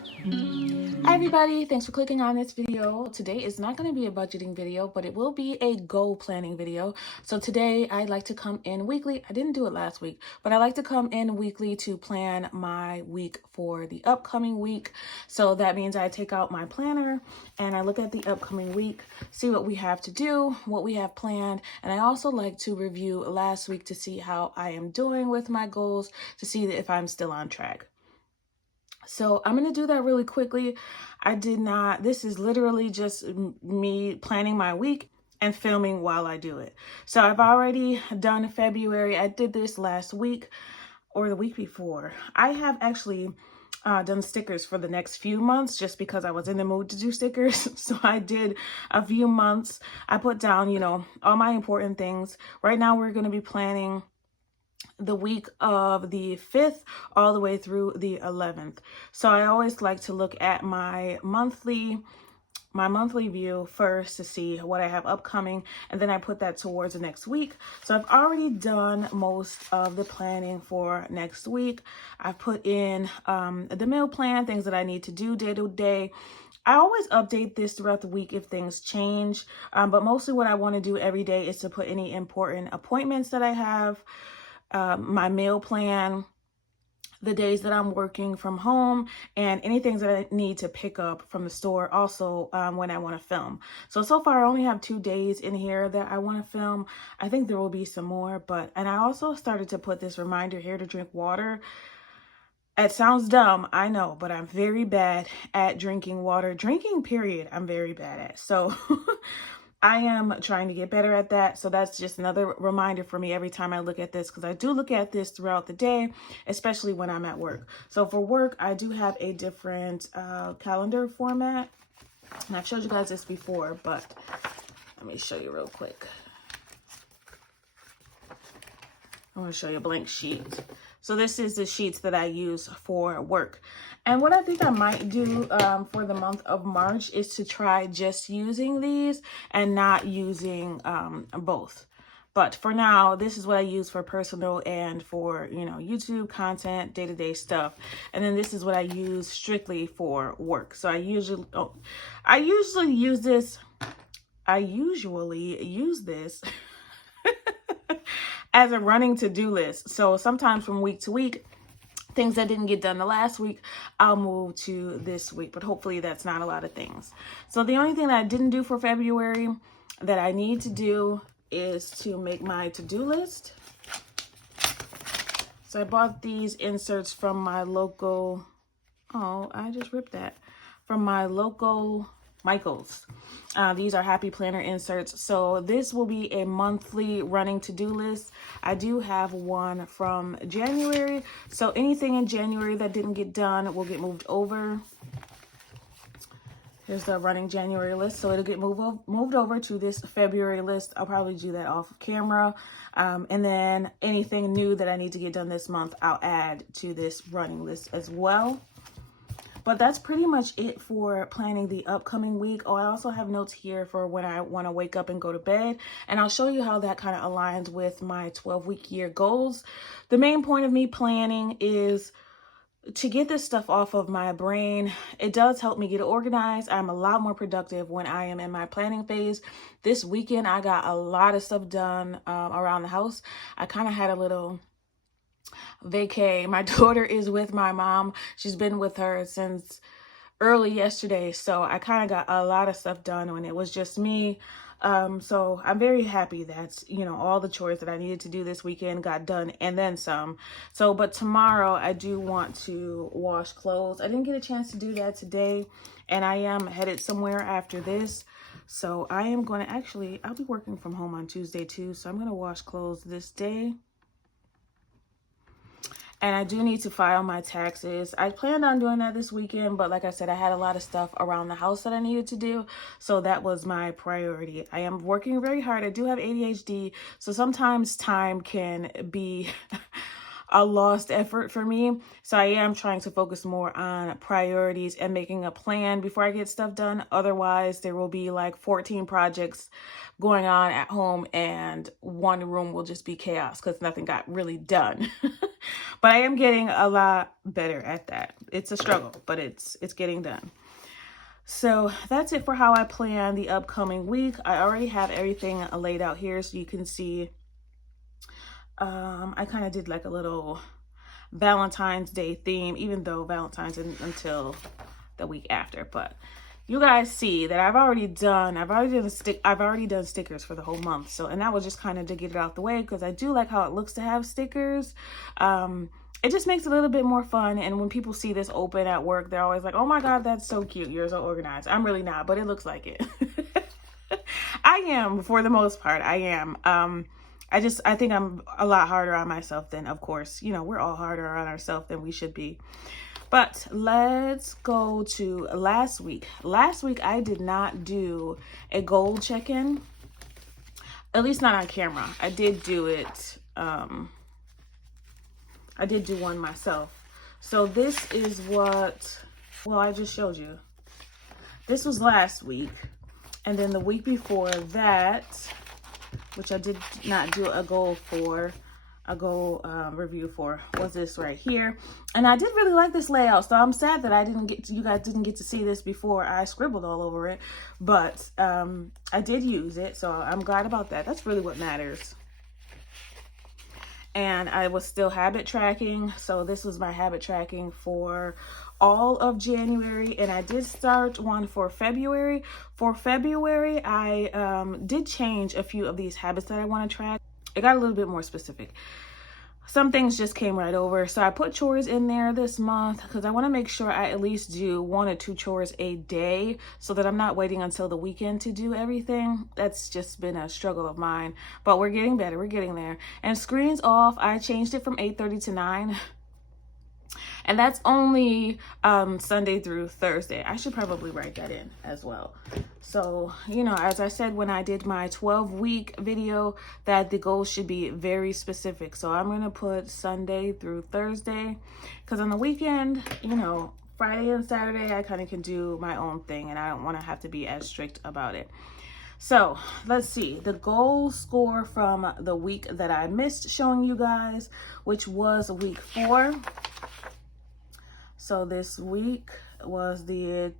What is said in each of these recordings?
Hi everybody, thanks for clicking on this video. Today is not going to be a budgeting video, but it will be a goal planning video. So today I like to come in weekly. I didn't do it last week, but I like to come in weekly to plan my week for the upcoming week. So that means I take out my planner and I look at the upcoming week, see what we have to do, what we have planned. And I also like to review last week to see how I am doing with my goals, to see if I'm still on track. So I'm going to do that really quickly. This is literally just me planning my week and filming while I do it. So I've already done February. I did this last week or the week before. I have actually done stickers for the next few months just because I was in the mood to do stickers. So I did a few months. I put down, all my important things. Right now we're going to be planning the week of the 5th all the way through the 11th. So I always like to look at my monthly view first to see what I have upcoming, and then I put that towards the next week. So I've already done most of the planning for next week. I've put in the meal plan, things that I need to do day to day. I always update this throughout the week if things change, but mostly what I want to do every day is to put any important appointments that I have, my meal plan, the days that I'm working from home, and anything that I need to pick up from the store also when I want to film. So far I only have 2 days in here that I want to film. I think there will be some more, and I also started to put this reminder here to drink water. It sounds dumb, I know, but I'm very bad at drinking water. Drinking, period, I'm very bad at. So I am trying to get better at that. So that's just another reminder for me every time I look at this, because I do look at this throughout the day, especially when I'm at work. So for work, I do have a different calendar format. And I've showed you guys this before, but let me show you real quick. I'm going to show you a blank sheet. So this is the sheets that I use for work. And what I think I might do for the month of March is to try just using these and not using both. But for now, this is what I use for personal and for, YouTube content, day-to-day stuff. And then this is what I use strictly for work. So I usually use this as a running to-do list. So sometimes from week to week, things that didn't get done the last week, I'll move to this week, but hopefully that's not a lot of things. So the only thing that I didn't do for February that I need to do is to make my to-do list. So I bought these inserts from my local, I just ripped that, from my local Michael's. These are Happy Planner inserts. So this will be a monthly running to-do list. I do have one from January. So anything in January that didn't get done will get moved over. Here's the running January list. So it'll get moved over to this February list. I'll probably do that off camera. And then anything new that I need to get done this month, I'll add to this running list as well. But that's pretty much it for planning the upcoming week. I also have notes here for when I want to wake up and go to bed. And I'll show you how that kind of aligns with my 12-week year goals. The main point of me planning is to get this stuff off of my brain. It does help me get organized. I'm a lot more productive when I am in my planning phase. This weekend, I got a lot of stuff done around the house. I kind of had a little vacay. My daughter is with my mom. She's been with her since early yesterday. So I kind of got a lot of stuff done when it was just me. So I'm very happy that, all the chores that I needed to do this weekend got done and then some. But tomorrow I do want to wash clothes. I didn't get a chance to do that today, and I am headed somewhere after this. So I am going to I'll be working from home on Tuesday too. So I'm going to wash clothes this day. And I do need to file my taxes. I planned on doing that this weekend, but like I said, I had a lot of stuff around the house that I needed to do. So that was my priority. I am working very hard. I do have ADHD. So sometimes time can be a lost effort for me. So I am trying to focus more on priorities and making a plan before I get stuff done. Otherwise, there will be like 14 projects going on at home and one room will just be chaos because nothing got really done. But I am getting a lot better at that. It's a struggle, but it's getting done. So that's it for how I plan the upcoming week. I already have everything laid out here so you can see. I kind of did like a little Valentine's Day theme, even though Valentine's isn't until the week after. But you guys see that I've already done stickers for the whole month. So, and that was just kind of to get it out the way because I do like how it looks to have stickers. It just makes it a little bit more fun. And when people see this open at work, they're always like, oh my God, that's so cute. You're so organized. I'm really not, but it looks like it. I am, for the most part. I am. I think I'm a lot harder on myself than, of course, you know, we're all harder on ourselves than we should be. But let's go to last week. Last week, I did not do a goal check-in, at least not on camera. I did do it. I did do one myself. So this is what, well, I just showed you. This was last week. And then the week before that, which I did not do a goal review for, was this right here. And I did really like this layout, so I'm sad that you guys didn't get to see this before I scribbled all over it, but I did use it, so I'm glad about that. That's really what matters. And I was still habit tracking, so this was my habit tracking for all of January, and I did start one for February. For February, I did change a few of these habits that I want to track. It got a little bit more specific. Some things just came right over. So I put chores in there this month because I want to make sure I at least do 1 or 2 chores a day so that I'm not waiting until the weekend to do everything. That's just been a struggle of mine, but we're getting better. We're getting there. And screens off, I changed it from 8:30 to 9. And that's only Sunday through Thursday. I should probably write that in as well. So, you know, as I said when I did my 12-week video, that the goal should be very specific. So I'm going to put Sunday through Thursday because on the weekend, you know, Friday and Saturday, I kind of can do my own thing and I don't want to have to be as strict about it. So let's see, the goal score from the week that I missed showing you guys, which was week 4. So this week was the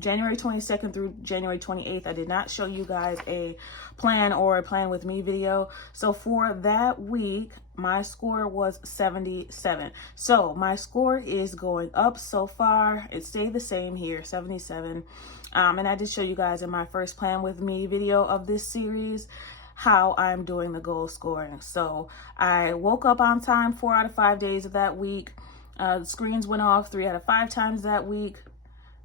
January 22nd through January 28th. I did not show you guys a plan or a plan with me video. So for that week, my score was 77. So my score is going up so far. It stayed the same here, 77. And I did show you guys in my first plan with me video of this series how I'm doing the goal scoring. So I woke up on time 4 out of 5 days of that week. The screens went off 3 out of 5 times that week.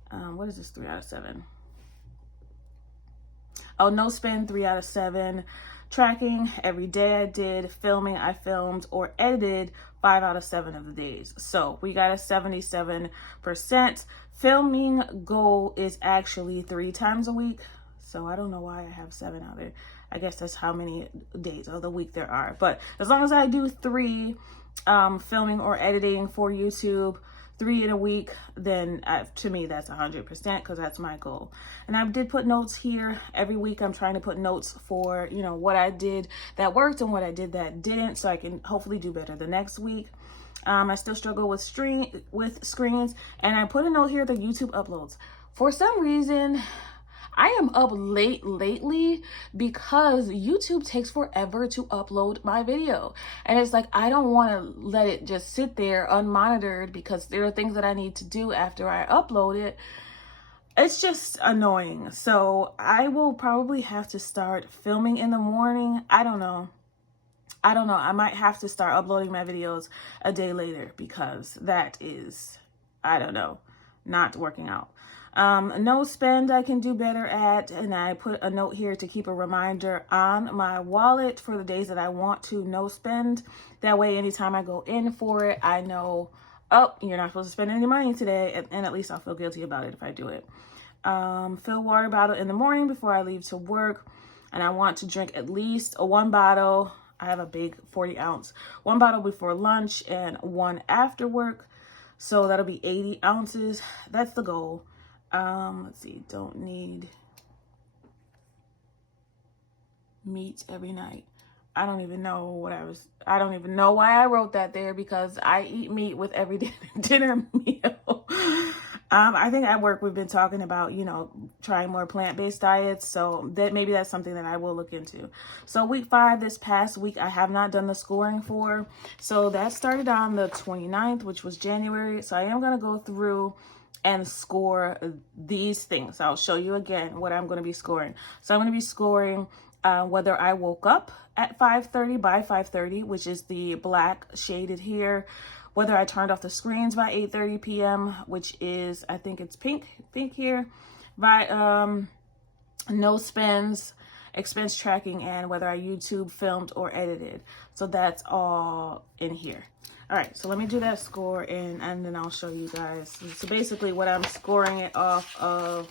What is this, 3 out of 7? Oh, no spend, 3 out of 7. Tracking, every day I did. Filming, I filmed or edited 5 out of 7 of the days. So we got a 77%. Filming goal is actually 3 times a week. So I don't know why I have 7 out there. I guess that's how many days of the week there are. But as long as I do 3 filming or editing for YouTube, 3 in a week, then to me that's 100% because that's my goal. And I did put notes here. Every week I'm trying to put notes for, you know, what I did that worked and what I did that didn't, so I can hopefully do better the next week. I still struggle with screens, and I put a note here, the YouTube uploads. For some reason, I am up late lately because YouTube takes forever to upload my video. And it's like, I don't want to let it just sit there unmonitored because there are things that I need to do after I upload it. It's just annoying. So I will probably have to start filming in the morning. I don't know. I might have to start uploading my videos a day later because that is, I don't know, not working out. No spend I can do better at, and I put a note here to keep a reminder on my wallet for the days that I want to no spend. That way, anytime I go in for it, I know, oh, you're not supposed to spend any money today, and at least I'll feel guilty about it if I do it. Fill water bottle in the morning before I leave to work, and I want to drink at least 1 bottle. I have a big 40 ounce, 1 bottle before lunch and 1 after work. So that'll be 80 ounces. That's the goal. Let's see, don't need meat every night. I don't even know why I wrote that there, because I eat meat with every dinner meal. I think at work we've been talking about, you know, trying more plant-based diets. So maybe that's something that I will look into. So week 5, this past week, I have not done the scoring for. So that started on the 29th, which was January. So I am going to go through and score these things. I'll show you again what I'm going to be scoring. So I'm going to be scoring whether I woke up at 5:30 by 5:30, which is the black shaded here, whether I turned off the screens by 8:30 p.m., which is, I think it's pink here, by no spends, expense tracking, and whether I YouTube, filmed, or edited. So that's all in here. All right, so let me do that score and then I'll show you guys. So basically what I'm scoring it off of,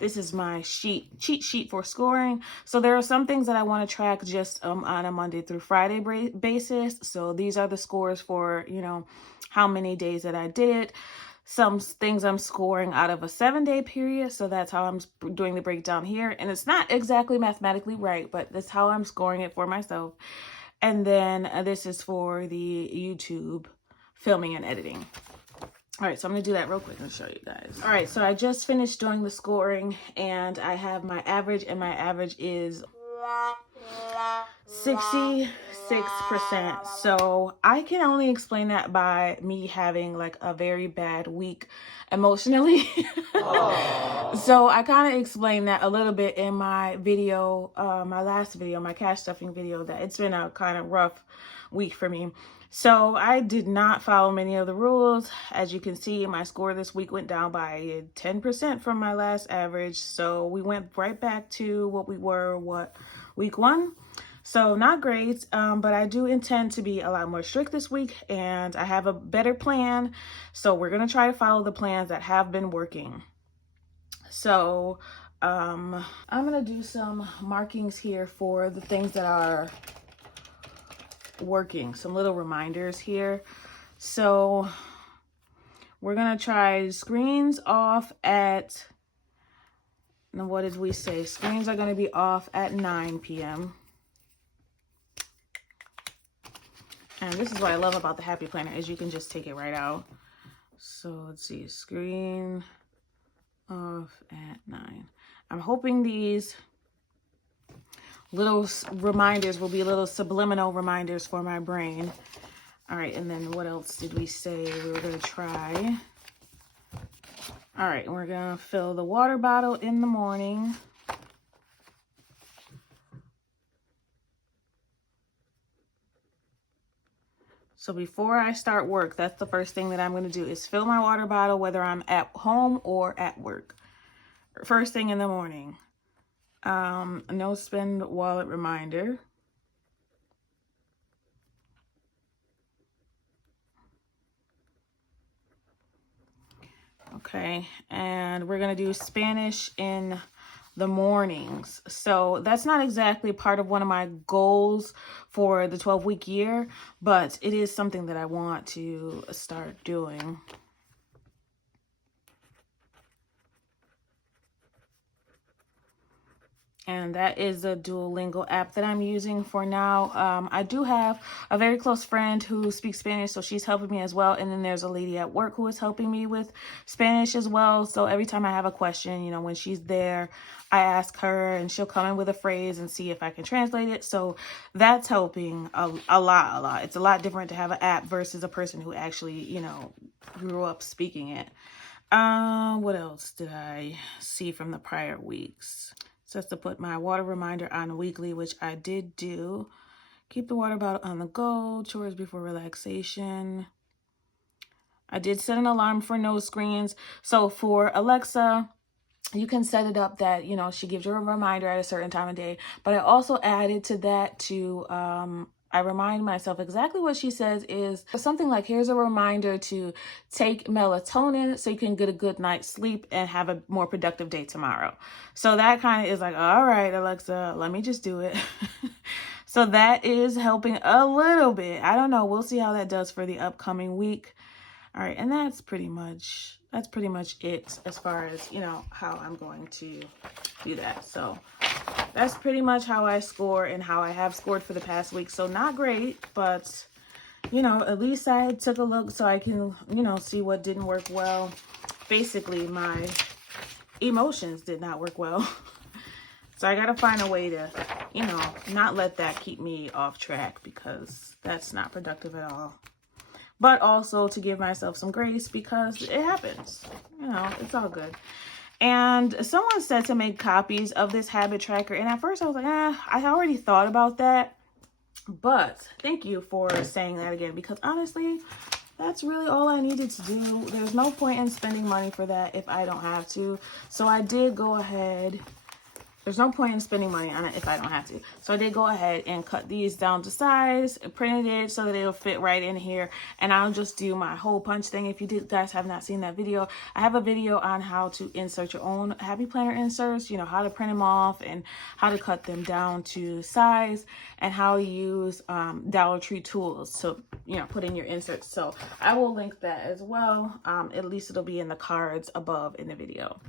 this is my cheat sheet for scoring. So there are some things that I want to track just on a Monday through Friday basis. So these are the scores for, you know, how many days that I did it. Some things I'm scoring out of a 7-day period. So that's how I'm doing the breakdown here. And it's not exactly mathematically right, but that's how I'm scoring it for myself. And then this is for the YouTube filming and editing. All right, so I'm gonna do that real quick and show you guys. All right, so I just finished doing the scoring and I have my average, and my average is 66%. So I can only explain that by me having like a very bad week emotionally. So I kind of explained that a little bit in my video, my last video, my cash stuffing video, that it's been a kind of rough week for me. So I did not follow many of the rules. As you can see, my score this week went down by 10% from my last average. So we went right back to what we were, week 1. So not great, but I do intend to be a lot more strict this week, and I have a better plan. So we're going to try to follow the plans that have been working. So I'm going to do some markings here for the things that are working, some little reminders here. So we're going to try screens off at, now what did we say? Screens are going to be off at 9 p.m. And this is what I love about the Happy Planner, is you can just take it right out. So let's see, screen off at 9. I'm hoping these little reminders will be little subliminal reminders for my brain. All right, and then what else did we say we were gonna try? All right, we're gonna fill the water bottle in the morning. So before I start work, that's the first thing that I'm gonna do, is fill my water bottle, whether I'm at home or at work. First thing in the morning. No spend wallet reminder. Okay, and we're gonna do Spanish in the mornings. So that's not exactly part of one of my goals for the 12-week year, but it is something that I want to start doing. And that is the Duolingo app that I'm using for now. I do have a very close friend who speaks Spanish, so she's helping me as well. And then there's a lady at work who is helping me with Spanish as well. So every time I have a question, you know, when she's there, I ask her and she'll come in with a phrase and see if I can translate it. So that's helping a lot. It's a lot different to have an app versus a person who actually, you know, grew up speaking it. What else did I see from the prior weeks? So to put my water reminder on weekly, which I did do. Keep the water bottle on the go. Chores before relaxation. I did set an alarm for no screens. So for Alexa, you can set it up that, you know, she gives you a reminder at a certain time of day. But I also added to that to, I remind myself exactly what she says is something like, here's a reminder to take melatonin so you can get a good night's sleep and have a more productive day tomorrow. So that kind of is like, all right, Alexa, let me just do it. So that is helping a little bit. I don't know. We'll see how that does for the upcoming week. All right, and that's pretty much it as far as, you know, how I'm going to do that. So that's pretty much how I score and how I have scored for the past week. So not great, but, you know, at least I took a look so I can, you know, see what didn't work well. Basically, my emotions did not work well. So I got to find a way to, you know, not let that keep me off track, because that's not productive at all. But also to give myself some grace, because it happens. You know, it's all good. And someone said to make copies of this habit tracker. And at first I was like, I already thought about that. But thank you for saying that again, because honestly, that's really all I needed to do. There's no point in spending money for that if I don't have to. So I did go ahead. There's no point in spending money on it if I don't have to. So I did go ahead and cut these down to size, printed it so that it'll fit right in here. And I'll just do my hole punch thing. If you guys have not seen that video, I have a video on how to insert your own Happy Planner inserts, you know, how to print them off and how to cut them down to size, and how to use Dollar Tree tools to, you know, put in your inserts. So I will link that as well. At least it'll be in the cards above in the video.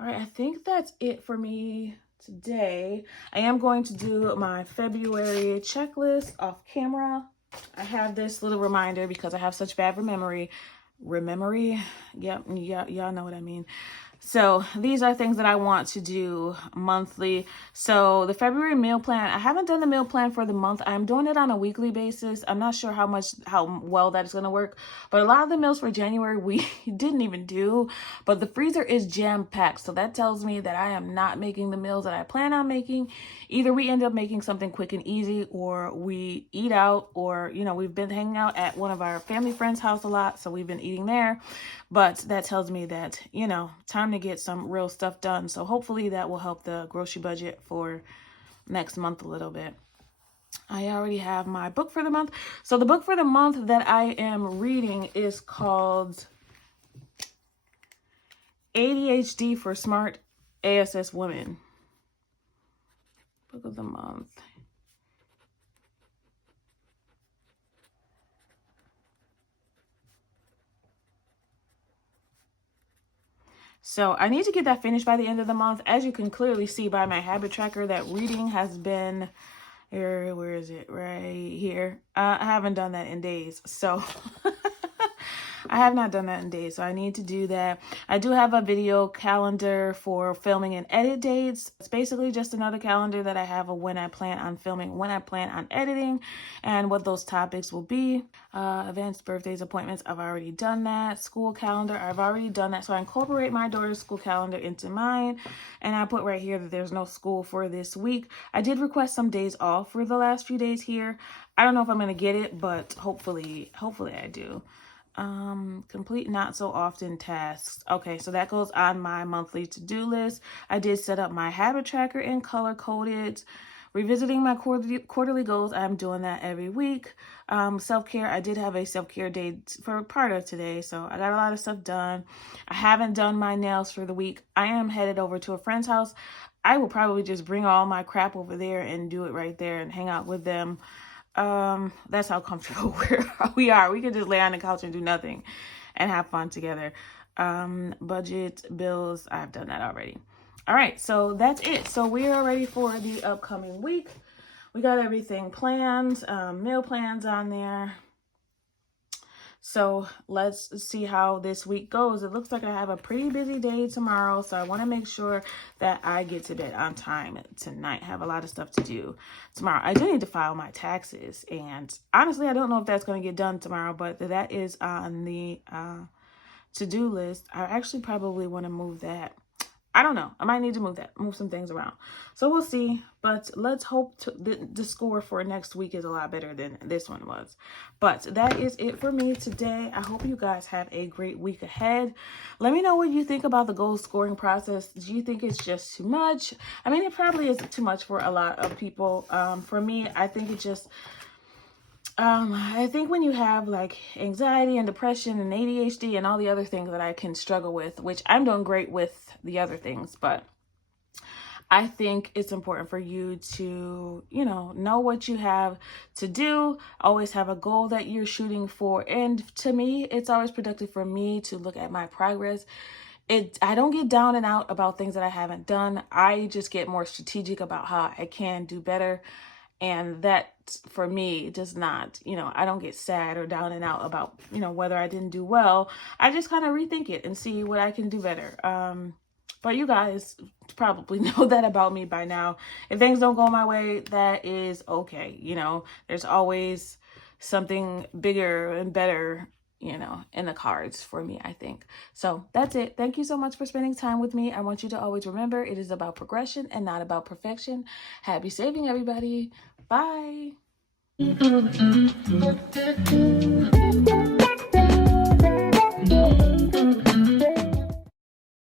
All right, I think that's it for me today. I am going to do my February checklist off camera. I have this little reminder because I have such bad memory. Yep, y'all know what I mean. So these are things that I want to do monthly. So the February meal plan, I haven't done the meal plan for the month. I'm doing it on a weekly basis. I'm not sure how well that is going to work, but a lot of the meals for January we didn't even do, but the freezer is jam packed. So that tells me that I am not making the meals that I plan on making. Either we end up making something quick and easy, or we eat out, or, you know, we've been hanging out at one of our family friends' house a lot. So we've been eating there. But that tells me that, you know, time to get some real stuff done. So hopefully that will help the grocery budget for next month a little bit. I already have my book for the month. So the book for the month that I am reading is called ADHD for Smart ASS Women. Book of the month. So I need to get that finished by the end of the month. As you can clearly see by my habit tracker, that reading has been here. Where is it? Right here. I haven't done that in days. So I have not done that in days, so I need to do that. I do have a video calendar for filming and edit dates. It's basically just another calendar that I have of when I plan on filming, when I plan on editing, and what those topics will be. Events, birthdays, appointments, I've already done that. School calendar, I've already done that. So I incorporate my daughter's school calendar into mine, and I put right here that there's no school for this week. I did request some days off for the last few days here. I don't know if I'm going to get it, but hopefully I do. Complete not so often tasks. Okay, so that goes on my monthly to-do list. I did set up my habit tracker and color coded. Revisiting my quarterly goals, I'm doing that every week. Self-care, I did have a self-care day for part of today, so I got a lot of stuff done. I haven't done my nails for the week. I am headed over to a friend's house. I will probably just bring all my crap over there and do it right there and hang out with them. That's how comfortable we are. We can just lay on the couch and do nothing and have fun together. Budget, bills, I've done that already. All right, so that's it. So we are ready for the upcoming week. We got everything planned, meal plans on there. So let's see how this week goes. It looks like I have a pretty busy day tomorrow, so I want to make sure that I get to bed on time tonight. I have a lot of stuff to do tomorrow. I do need to file my taxes, and honestly, I don't know if that's going to get done tomorrow, but that is on the to-do list. I actually probably want to move that. I don't know. I might need to move some things around. So we'll see. But let's hope the score for next week is a lot better than this one was. But that is it for me today. I hope you guys have a great week ahead. Let me know what you think about the goal scoring process. Do you think it's just too much? I mean, it probably isn't too much for a lot of people. For me, I think it just... I think when you have like anxiety and depression and ADHD and all the other things that I can struggle with, which I'm doing great with the other things, but I think it's important for you to, know what you have to do, always have a goal that you're shooting for. And to me, it's always productive for me to look at my progress. I don't get down and out about things that I haven't done. I just get more strategic about how I can do better. And that for me does not, I don't get sad or down and out about, whether I didn't do well. I just kind of rethink it and see what I can do better. But you guys probably know that about me by now. If things don't go my way, that is okay. There's always something bigger and better, in the cards for me, I think. So that's it. Thank you so much for spending time with me. I want you to always remember it is about progression and not about perfection. Happy saving, everybody. Bye.